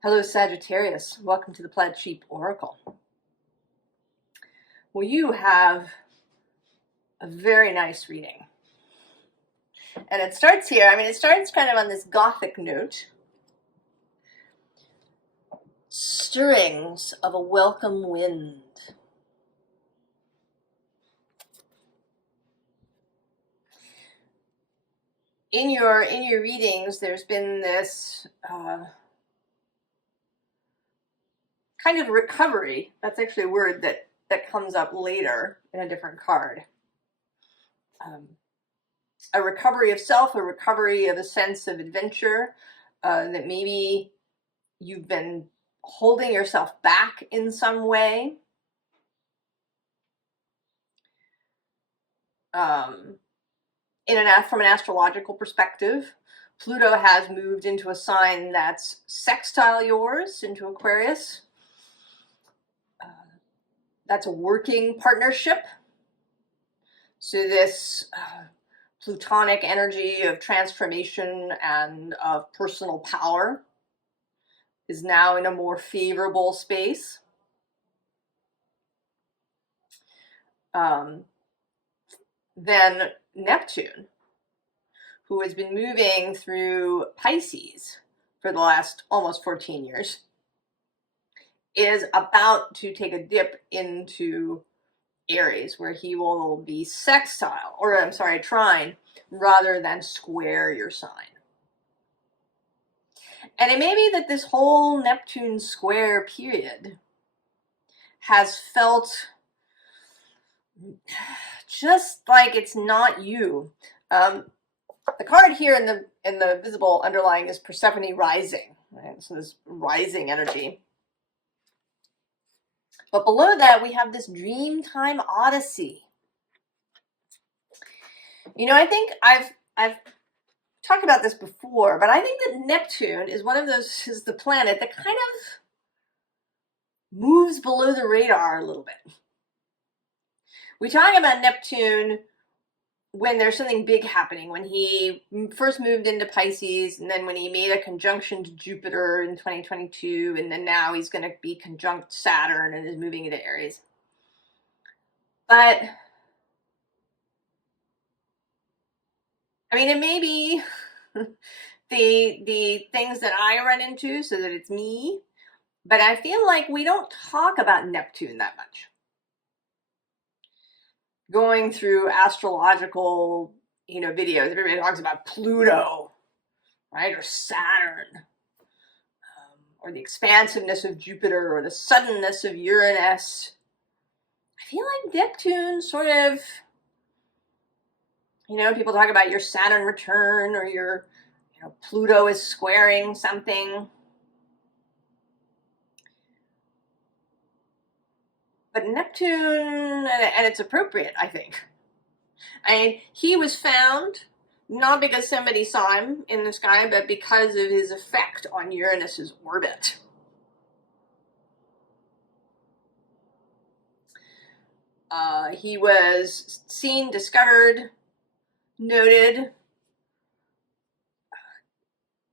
Hello, Sagittarius. Welcome to the Plaid Sheep Oracle. Well, you have a very nice reading. And it starts here. It starts kind of on this gothic note. Stirrings of a welcome wind. In your readings, there's been this kind of recovery. That's actually a word that comes up later in a different card. A recovery of self, a recovery of a sense of adventure, that maybe you've been holding yourself back in some way. From an astrological perspective, Pluto has moved into a sign that's sextile yours, into Aquarius. That's a working partnership. So this Plutonic energy of transformation and of personal power is now in a more favorable space. Then Neptune, who has been moving through Pisces for the last almost 14 years, is about to take a dip into Aries, where he will be sextile, or I'm sorry, trine, rather than square your sign. And it may be that this whole Neptune square period has felt just like it's not you. The card here in the visible underlying is Persephone rising, right? So this rising energy. But below that, we have this Dreamtime Odyssey. I think I've talked about this before, but I think that Neptune is is the planet that kind of moves below the radar a little bit. We talk about Neptune when there's something big happening, when he first moved into Pisces, and then when he made a conjunction to Jupiter in 2022, and then now he's going to be conjunct Saturn and is moving into Aries. But it may be the things that I run into, so that it's me, but I feel like we don't talk about Neptune that much. Going through astrological, videos, everybody talks about Pluto, right, or Saturn, or the expansiveness of Jupiter, or the suddenness of Uranus. I feel like Neptune sort of, people talk about your Saturn return, or your, Pluto is squaring something. But Neptune, and it's appropriate, I think. He was found not because somebody saw him in the sky, but because of his effect on Uranus's orbit. He was seen, discovered, noted,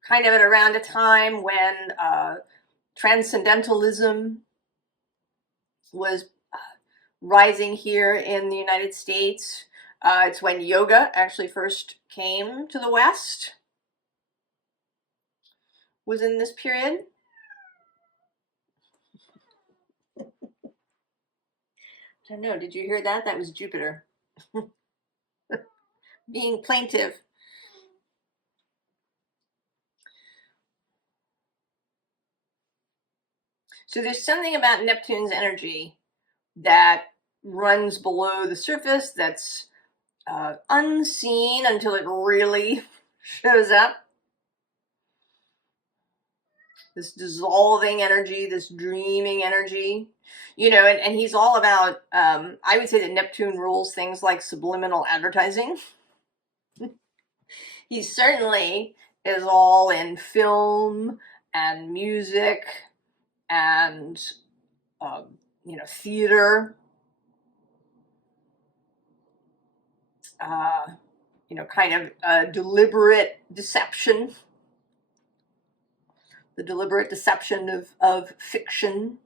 kind of at around a time when transcendentalism was rising here in the United States. It's when yoga actually first came to the West, was in this period. I don't know, did you hear that? That was Jupiter being plaintive. So there's something about Neptune's energy that runs below the surface, that's unseen until it really shows up. This dissolving energy, this dreaming energy, and he's all about, I would say that Neptune rules things like subliminal advertising. He certainly is all in film and music and, theater. Kind of deliberate deception. the deliberate deception of fiction,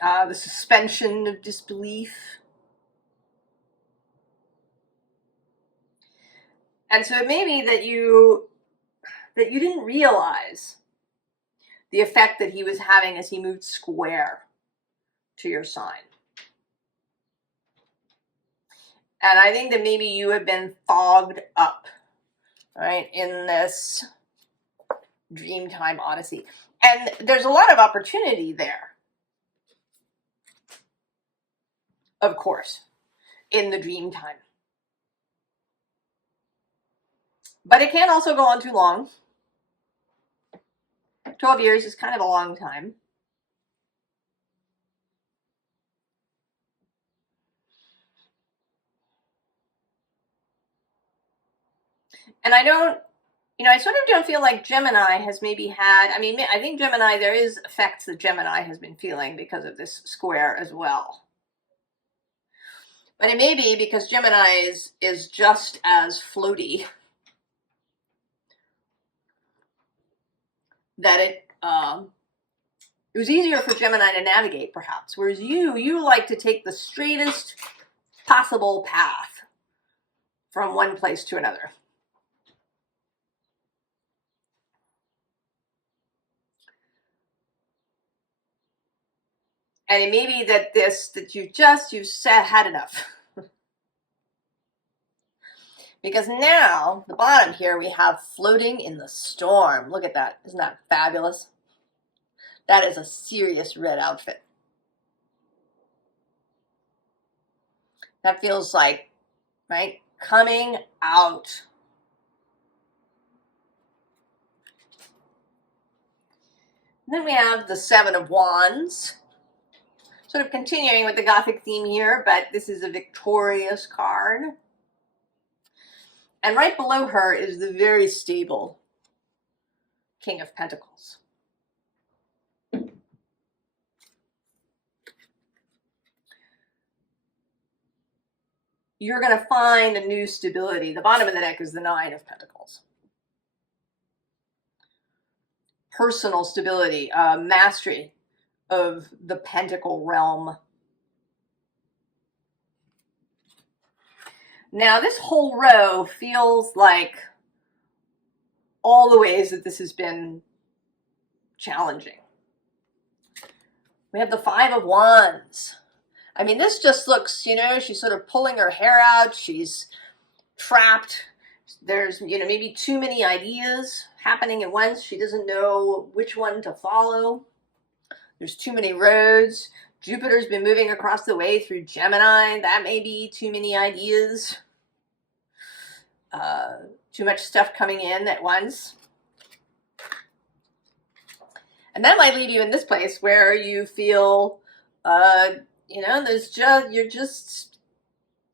the suspension of disbelief. And so it may be that you didn't realize the effect that he was having as he moved square to your sign. And I think that maybe you have been fogged up, right, in this Dreamtime Odyssey. And there's a lot of opportunity there, of course, in the Dreamtime. But it can also go on too long. 12 years is kind of a long time. And I don't, I sort of don't feel like Gemini has maybe had, I think Gemini, there is effects that Gemini has been feeling because of this square as well. But it may be because Gemini is just as floaty that it was easier for Gemini to navigate, perhaps. Whereas you like to take the straightest possible path from one place to another. And it may be that you've had enough. Because now, the bottom here, we have floating in the storm. Look at that. Isn't that fabulous? That is a serious red outfit. That feels like, right, coming out. And then we have the Seven of Wands. Sort of continuing with the Gothic theme here, but this is a victorious card. And right below her is the very stable King of Pentacles. You're going to find a new stability. The bottom of the deck is the Nine of Pentacles. Personal stability, mastery of the pentacle realm. Now, this whole row feels like all the ways that this has been challenging. We have the Five of Wands. I mean, this just looks, she's sort of pulling her hair out. She's trapped. There's, maybe too many ideas happening at once. She doesn't know which one to follow. There's too many roads. Jupiter's been moving across the way through Gemini. That may be too many ideas. Too much stuff coming in at once. And that might leave you in this place where you feel,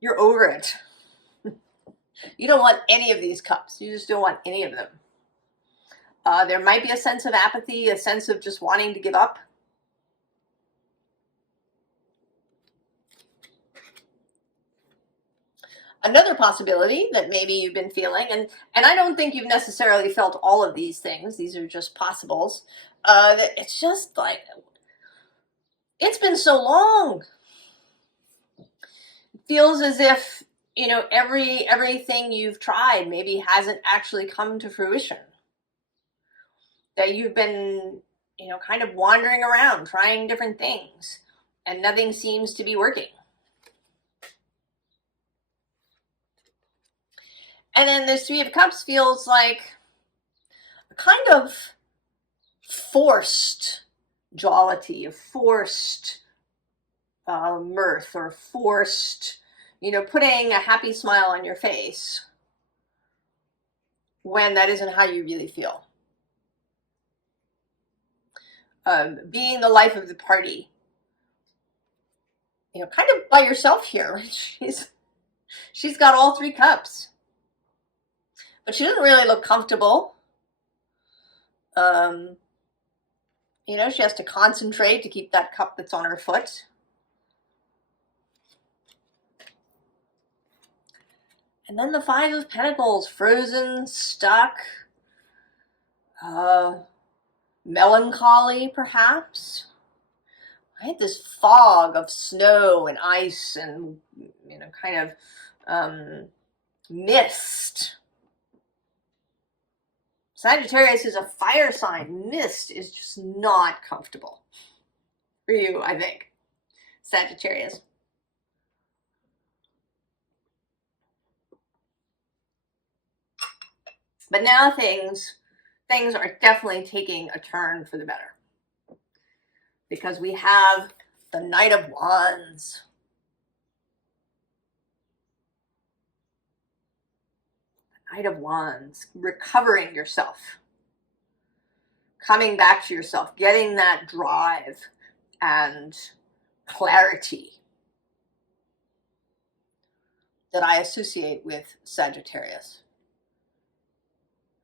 you're over it. You don't want any of these cups. You just don't want any of them. There might be a sense of apathy, a sense of just wanting to give up. Another possibility that maybe you've been feeling, and I don't think you've necessarily felt all of these things. These are just possibles. That it's just like, it's been so long. It feels as if, everything you've tried maybe hasn't actually come to fruition. That you've been, kind of wandering around, trying different things, and nothing seems to be working. And then this Three of Cups feels like a kind of forced jollity, a forced mirth, or forced, putting a happy smile on your face when that isn't how you really feel. Being the life of the party, kind of by yourself here. She's got all three cups. But she doesn't really look comfortable. She has to concentrate to keep that cup that's on her foot. And then the Five of Pentacles, frozen, stuck. melancholy, perhaps. Right? This fog of snow and ice and, kind of mist. Sagittarius is a fire sign. Mist is just not comfortable for you, I think, Sagittarius. But now things are definitely taking a turn for the better, because we have the Knight of Wands. The Knight of Wands, recovering yourself, coming back to yourself, getting that drive and clarity that I associate with Sagittarius.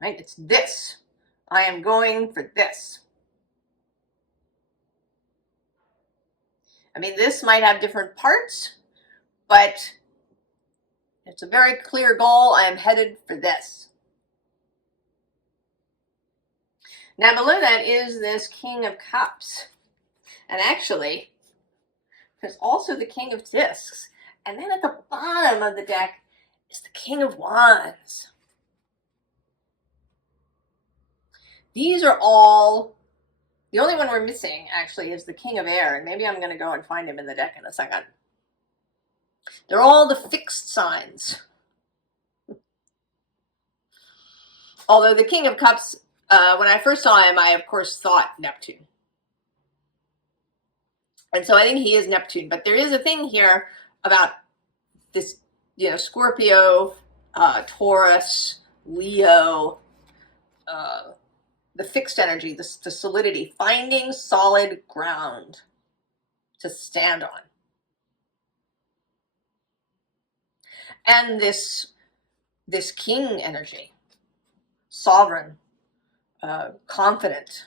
Right? It's this. I am going for this. I mean, this might have different parts, but it's a very clear goal. I am headed for this. Now below that is this King of Cups. And actually, there's also the King of Discs. And then at the bottom of the deck is the King of Wands. These are all, the only one we're missing actually is the King of Air. And maybe I'm going to go and find him in the deck in a second. They're all the fixed signs. Although the King of Cups, when I first saw him, I of course thought Neptune. And so I think he is Neptune. But there is a thing here about this, Scorpio, Taurus, Leo, the fixed energy, the solidity, finding solid ground to stand on. And this king energy, sovereign, confident,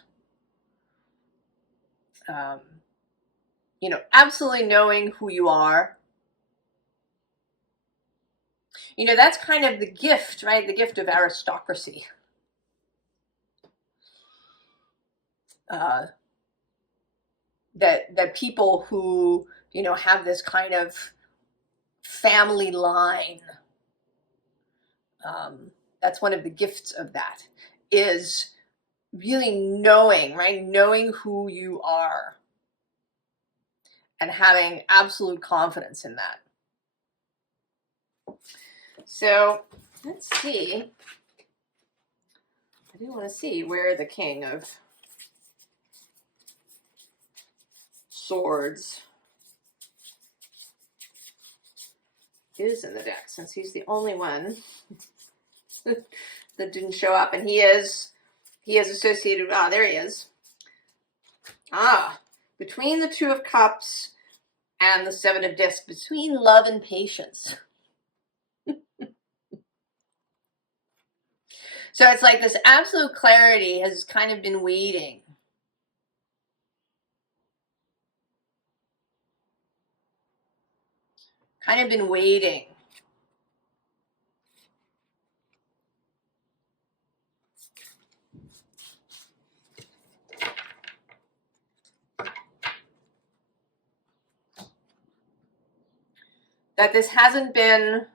absolutely knowing who you are. That's kind of the gift, right? The gift of aristocracy. That people who, have this kind of family line, that's one of the gifts of that, is really knowing, right? Knowing who you are and having absolute confidence in that. So let's see. I do want to see where the King of Swords is in the deck, since he's the only one that didn't show up. And he is associated, there he is. Between the Two of Cups and the Seven of Discs, between love and patience. So it's like this absolute clarity has kind of been waiting. That this hasn't been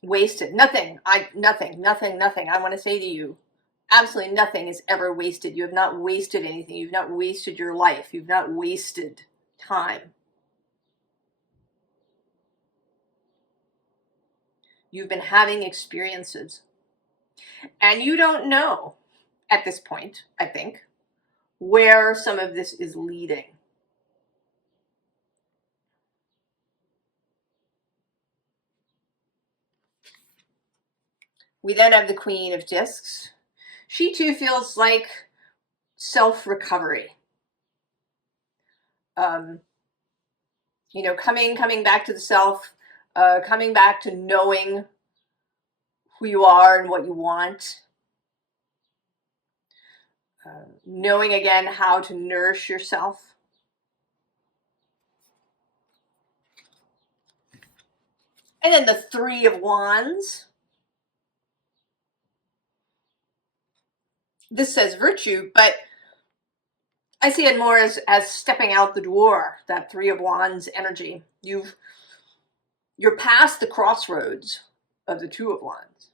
wasted. Nothing. I want to say to you, absolutely nothing is ever wasted. You have not wasted anything. You've not wasted your life. You've not wasted time. You've been having experiences. And you don't know at this point, I think, where some of this is leading. We then have the Queen of Discs. She too feels like self-recovery. Coming back to the self, coming back to knowing who you are and what you want. Knowing again how to nourish yourself. And then the Three of Wands. this says virtue, but I see it more as stepping out the door, that Three of Wands energy. You're past the crossroads of the Two of Wands.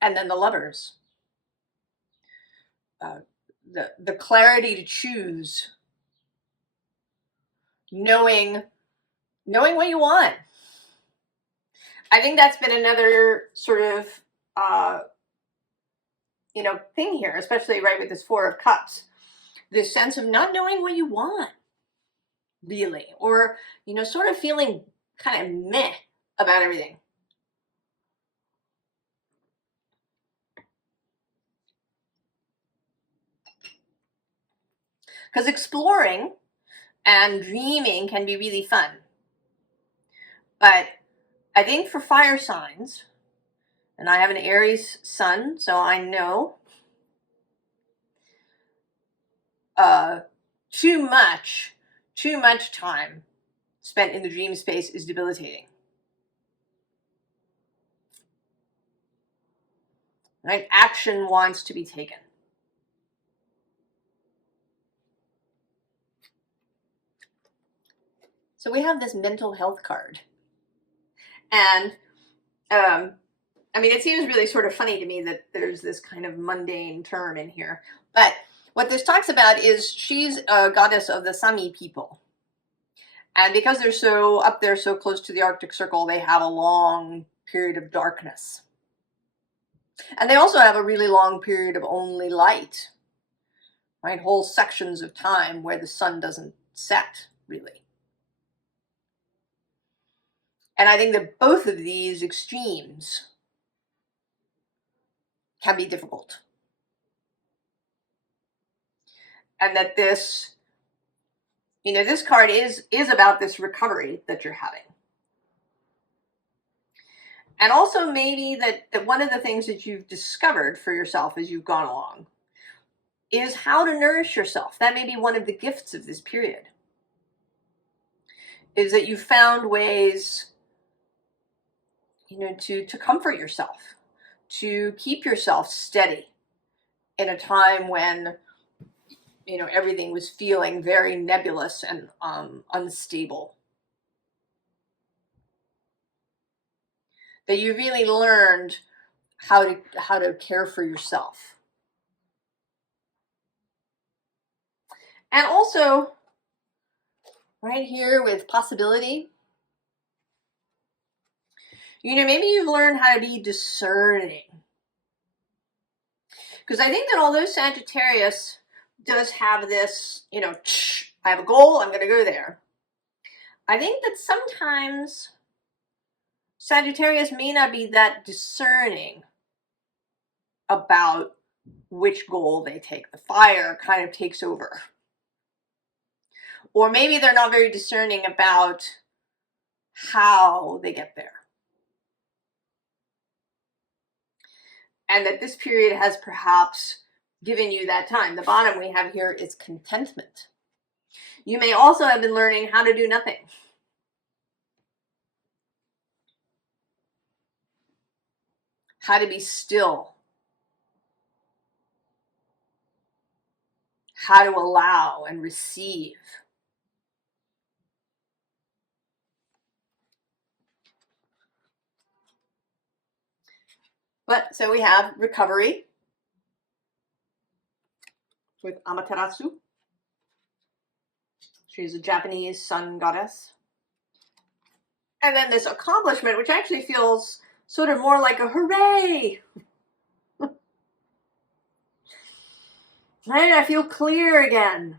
And then the Lovers. The clarity to choose, knowing what you want. I think that's been another sort of thing here, especially right with this Four of Cups. This sense of not knowing what you want, really, or sort of feeling kind of meh about everything. Because exploring and dreaming can be really fun. But I think for fire signs, and I have an Aries sun, so I know too much time spent in the dream space is debilitating. Right? Action wants to be taken. So we have this mental health card. And it seems really sort of funny to me that there's this kind of mundane term in here. But what this talks about is she's a goddess of the Sami people. And because they're so up there, so close to the Arctic Circle, they have a long period of darkness. And they also have a really long period of only light. Right? Whole sections of time where the sun doesn't set, really. And I think that both of these extremes can be difficult. And that this card is about this recovery that you're having. And also maybe that one of the things that you've discovered for yourself as you've gone along is how to nourish yourself. That may be one of the gifts of this period. Is that you found ways to comfort yourself, to keep yourself steady in a time when everything was feeling very nebulous and unstable. That you really learned how to care for yourself. And also, right here with possibility, maybe you've learned how to be discerning. Because I think that although Sagittarius does have this, I have a goal, I'm going to go there. I think that sometimes Sagittarius may not be that discerning about which goal they take. The fire kind of takes over. Or maybe they're not very discerning about how they get there. And that this period has perhaps given you that time. The bottom we have here is contentment. You may also have been learning how to do nothing. How to be still. How to allow and receive. But so we have recovery with Amaterasu. She's a Japanese sun goddess. And then this accomplishment, which actually feels sort of more like a hooray. Right? I feel clear again.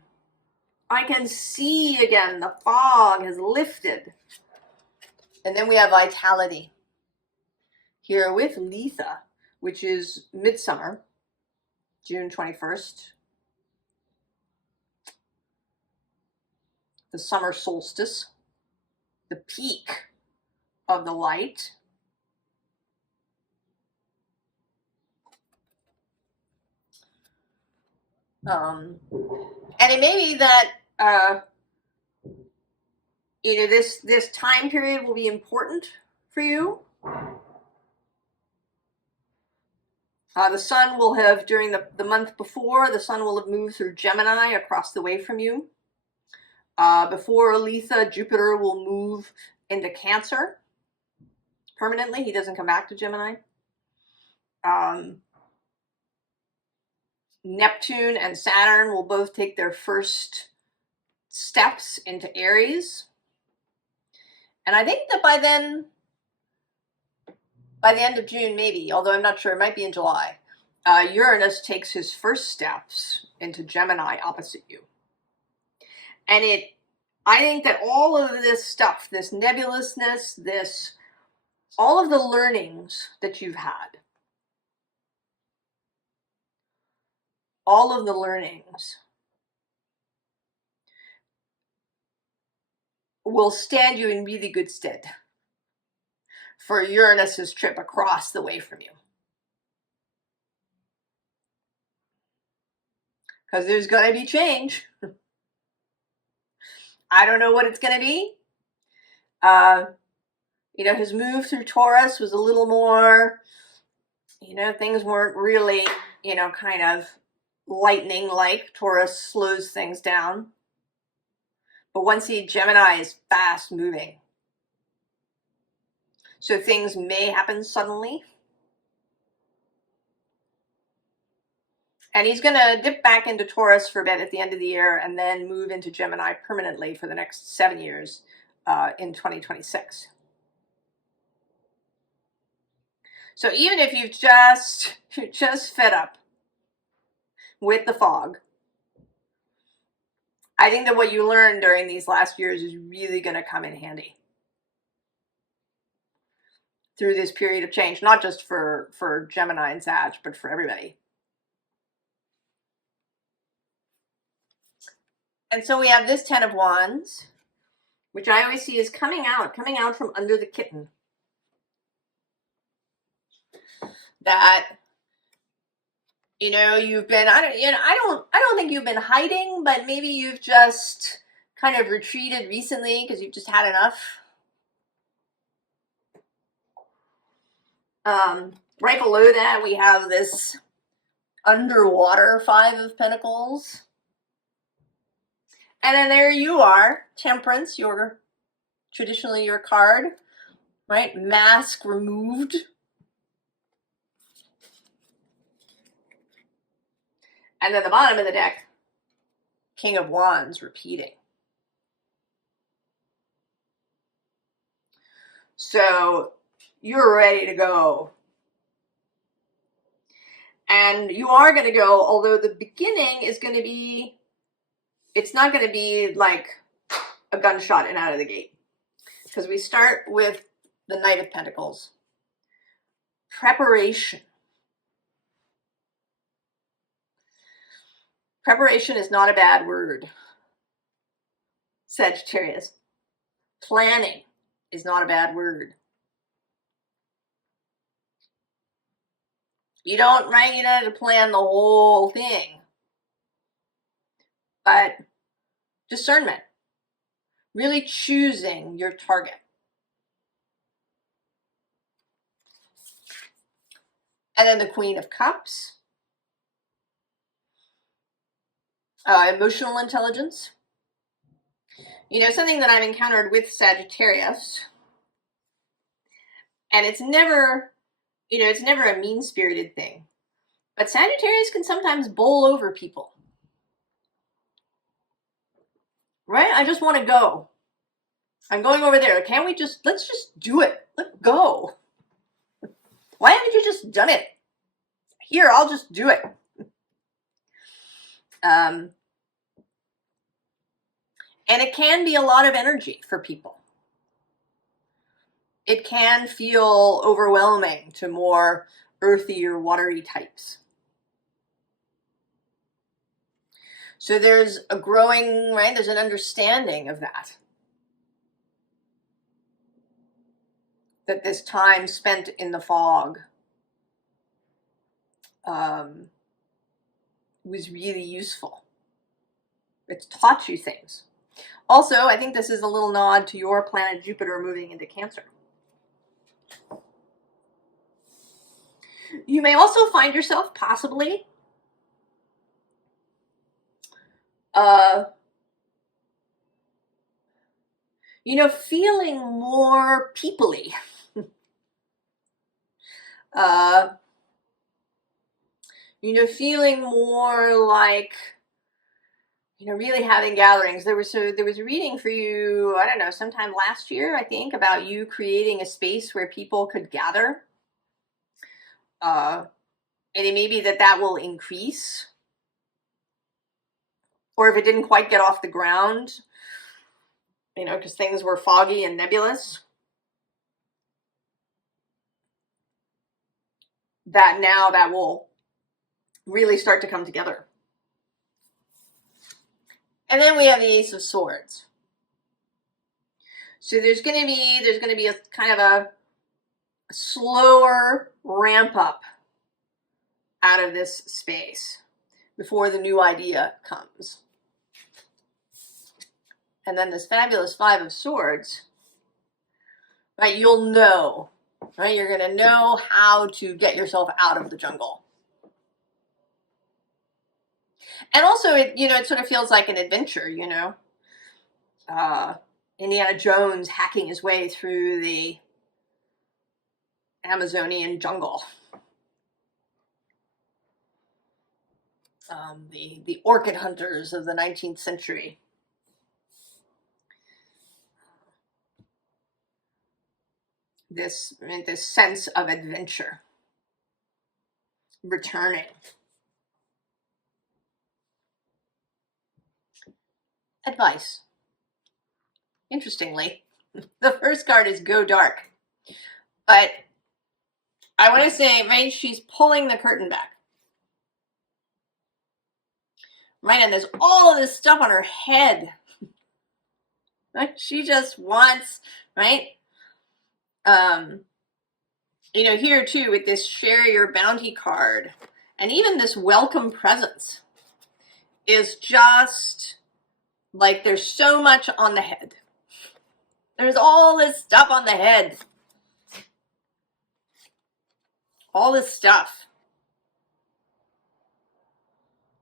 I can see again. The fog has lifted. And then we have vitality. Here with Letha, which is midsummer, June 21st. The summer solstice. The peak of the light. And it may be that this time period will be important for you. The sun will have, during the month before, the sun will have moved through Gemini across the way from you. Before Aletha, Jupiter will move into Cancer permanently. He doesn't come back to Gemini. Neptune and Saturn will both take their first steps into Aries. And I think that by then, by the end of June maybe, although I'm not sure, it might be in July, Uranus takes his first steps into Gemini opposite you. And I think that all of this stuff, this nebulousness, all of the learnings that you've had, all of the learnings will stand you in really good stead for Uranus's trip across the way from you. Because there's going to be change. I don't know what it's going to be. His move through Taurus was a little more, things weren't really, kind of lightning-like. Taurus slows things down. But once Gemini is fast moving. So things may happen suddenly. And he's going to dip back into Taurus for a bit at the end of the year and then move into Gemini permanently for the next 7 years in 2026. So even if you're just fed up with the fog, I think that what you learned during these last years is really going to come in handy through this period of change, not just for Gemini and Sag, but for everybody. And so we have this 10 of Wands, which I always see is coming out from under the kitten. That, you've been, I don't think you've been hiding, but maybe you've just kind of retreated recently because you've just had enough. Right below that, we have this underwater 5 of Pentacles. And then there you are, Temperance, traditionally your card, right? Mask removed. And then the bottom of the deck, King of Wands repeating. So you're ready to go. And you are going to go, although the beginning is going to be, it's not going to be like a gunshot and out of the gate. Because we start with the Knight of Pentacles. Preparation. Preparation is not a bad word. Sagittarius. Planning is not a bad word. You don't have to plan the whole thing. But discernment. Really choosing your target. And then the Queen of Cups. Emotional intelligence. Something that I've encountered with Sagittarius. And it's never a mean-spirited thing. But Sagittarius can sometimes bowl over people. Right? I just want to go. I'm going over there. Let's just do it. Let's go. Why haven't you just done it? Here, I'll just do it. And it can be a lot of energy for people. It can feel overwhelming to more earthy or watery types. So there's a growing, there's an understanding of that. That this time spent in the fog was really useful. It's taught you things. Also, I think this is a little nod to your planet Jupiter moving into Cancer. You may also find yourself possibly you know, feeling more peoply. You know, feeling more like, you know, really having gatherings. There was a reading for you, I don't know, sometime last year, I think, about you creating a space where people could gather. And it may be that that will increase. Or if it didn't quite get off the ground, you know, because things were foggy and nebulous, that now that will really start to come together. And then we have the Ace of Swords. So there's going to be a kind of a slower ramp up out of this space before the new idea comes. And then this fabulous Five of Swords, right? You'll know, right? You're going to know how to get yourself out of the jungle. And also, it sort of feels like an adventure, you know. Indiana Jones hacking his way through the Amazonian jungle. The orchid hunters of the 19th century. This sense of adventure, returning. Advice. Interestingly, the first card is Go Dark. But I want to say, right, she's pulling the curtain back. Right, and there's all of this stuff on her head. Right? She just wants, right? You know, here too, with this share your bounty card, and even this welcome presence is just like there's so much on the head. There's all this stuff on the head. All this stuff.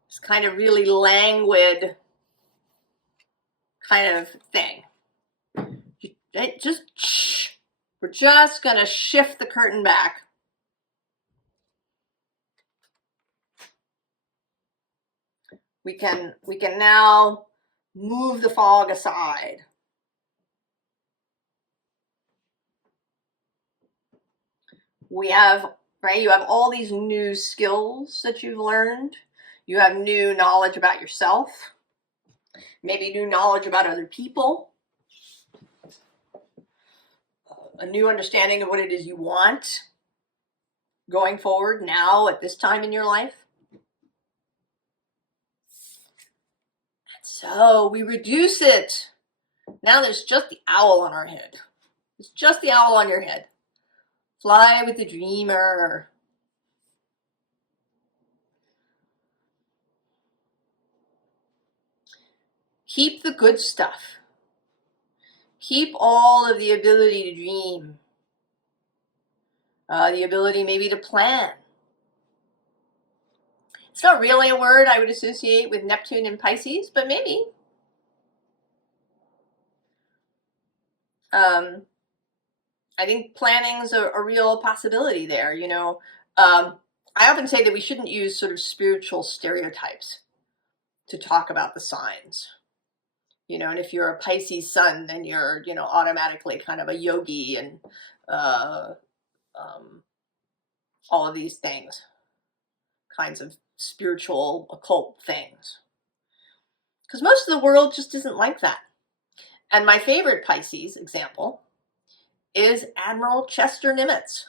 It's kind of really languid kind of thing. We're just going to shift the curtain back. We can now move the fog aside. We have, right, you have all these new skills that you've learned. You have new knowledge about yourself. Maybe new knowledge about other people. A new understanding of what it is you want going forward now at this time in your life. And so we reduce it. Now there's just the owl on our head. It's just the owl on your head. Fly with the dreamer. Keep the good stuff. Keep all of the ability to dream. The ability maybe to plan. It's not really a word I would associate with Neptune and Pisces, but maybe. I think planning's a real possibility there, you know. I often say that we shouldn't use sort of spiritual stereotypes to talk about the signs. You know, and if you're a Pisces sun, then you're, you know, automatically kind of a yogi and all of these things, kinds of spiritual, occult things. Because most of the world just isn't like that. And my favorite Pisces example is Admiral Chester Nimitz,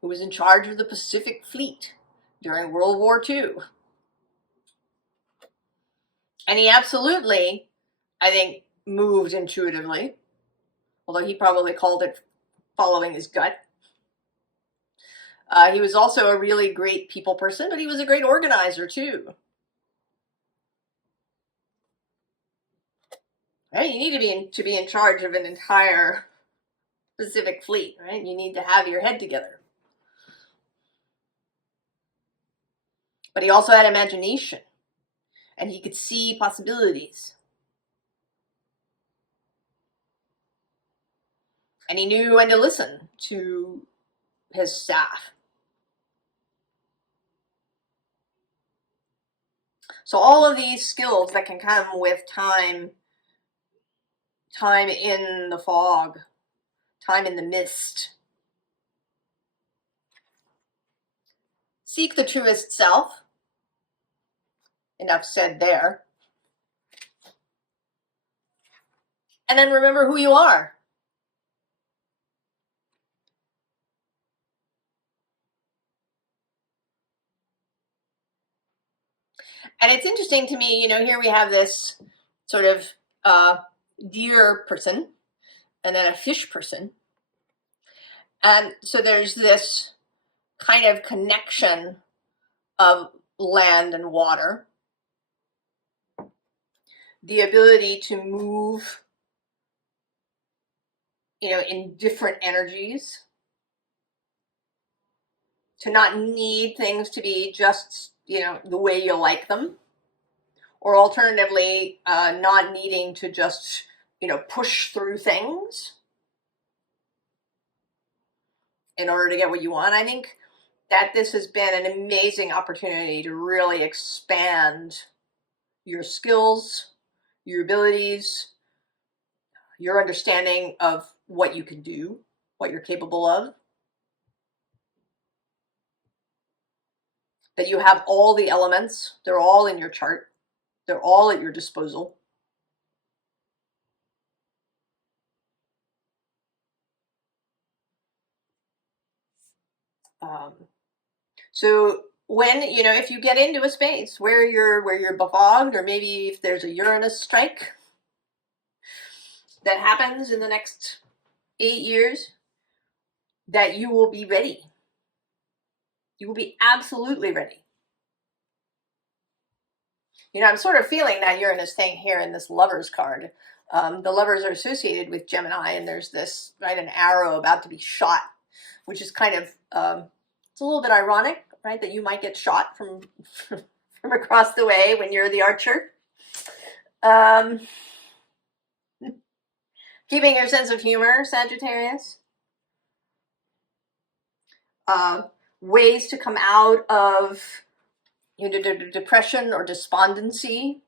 who was in charge of the Pacific Fleet during World War II. And he absolutely, I think, moved intuitively, although he probably called it following his gut. He was also a really great people person, but he was a great organizer too. Right? You need to be in charge of an entire Pacific Fleet, right? You need to have your head together. But he also had imagination, and he could see possibilities. And he knew when to listen to his staff. So all of these skills that can come with time in the fog, time in the mist. Seek the truest self. Enough said there. And then remember who you are. And it's interesting to me, you know, here we have this sort of deer person and then a fish person. And so there's this kind of connection of land and water, the ability to move, you know, in different energies, to not need things to be just, you know, the way you like them, or alternatively, not needing to just, you know, push through things in order to get what you want. I think that this has been an amazing opportunity to really expand your skills, your abilities, your understanding of what you can do, what you're capable of. That you have all the elements, they're all in your chart, they're all at your disposal. So when, you know, if you get into a space where you're befogged, or maybe if there's a Uranus strike that happens in the next 8 years, that you will be ready. You will be absolutely ready. You know, I'm sort of feeling that Uranus thing here in this Lovers card. The Lovers are associated with Gemini, and there's this, right, an arrow about to be shot, which is kind of, it's a little bit ironic, right, that you might get shot from from across the way when you're the archer. Keeping your sense of humor, Sagittarius. Ways to come out of, you know, depression or despondency,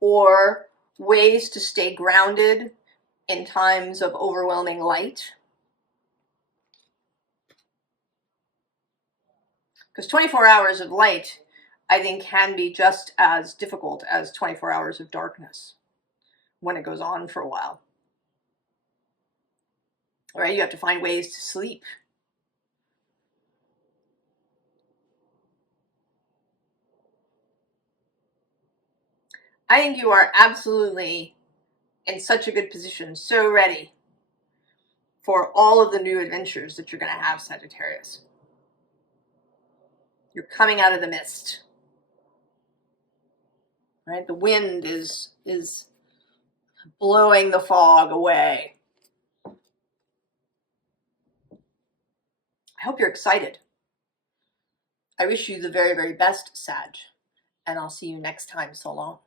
or ways to stay grounded in times of overwhelming light. Because 24 hours of light, I think, can be just as difficult as 24 hours of darkness when it goes on for a while. All right, you have to find ways to sleep. I think you are absolutely in such a good position, so ready for all of the new adventures that you're going to have, Sagittarius. You're coming out of the mist. Right? The wind is blowing the fog away. I hope you're excited. I wish you the very, very best, Sag, and I'll see you next time. So long.